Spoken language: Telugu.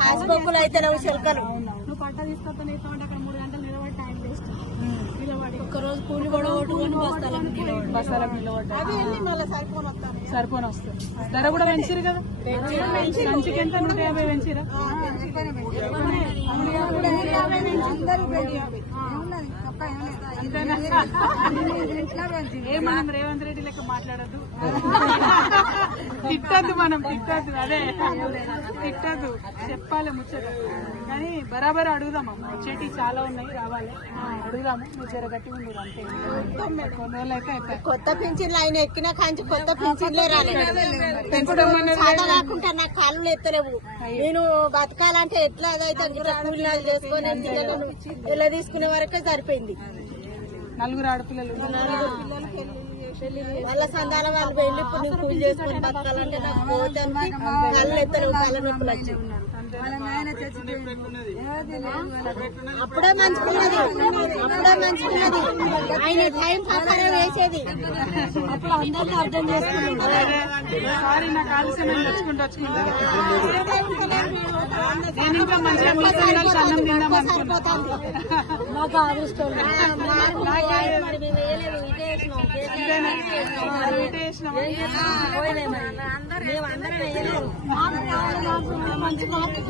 పాస్బుక్ అయితే చిలకలు నువ్వు పట్ట తీసుకొస్తాను ఇస్తామంటే అక్కడ 3 గంటలు నిలబడి టైం వేస్ట్ నిలబడి ఒక్కరోజు కూలి కూడా కొట్టుకొని బస్తాలకు నిలబడ్డా సరిపోని వస్తుంది. ధర కూడా పెంచారు కదా, సంచికి ఎంత 150 పెంచారా? ఏ మనం రేవంత్ రెడ్డి లెక్క మాట్లాడద్దు, తిట్టద్దు, మనం తిట్టద్దు, అదే తిట్టద్దు, చెప్పాలి ముచ్చట. కానీ బరాబర్ అడుగుదామమ్మా, వచ్చేటి చాలా ఉన్నాయి, రావాలి అడుగుదాము. మీరు జర గట్టిగా ఉండరు అంతే. కొన్ని రోజులు అయితే కొత్త పింఛన్లు ఆయన ఎక్కిన కాంచి కొత్త పింఛన్లే రాలేదు. కాకుండా నాకు కాళ్ళు ఎత్తలేవు. నేను బతకాలంటే ఎట్లా అదైతే కూలీనాలు చేసుకొని పిల్లలను ఎలా తీసుకునే వరకే సరిపోయింది. 4 ఆడపిల్లలు, వాళ్ళ సంతానం వాళ్ళు వెళ్ళి ఇప్పుడు నేను కూలి చేసుకొని బతకాలంటే నాకు పోతానికి కాళ్ళు ఎత్తలేవు, కాళ్ళ నొప్పులు వచ్చి. అప్పుడే మంచుకున్నది, అప్పుడే మంచుకున్నది. ఆయన టైం ప్రకారం వేసేది. అప్పుడు అందరినీ అర్థం చేసుకున్నాడు. నాకు ఆలస్యం తెచ్చుకుంటా నేను ఇంకా మంచిగా మీతో అన్నం తిందాం అనుకున్నాను. మాకు ఆదిష్టం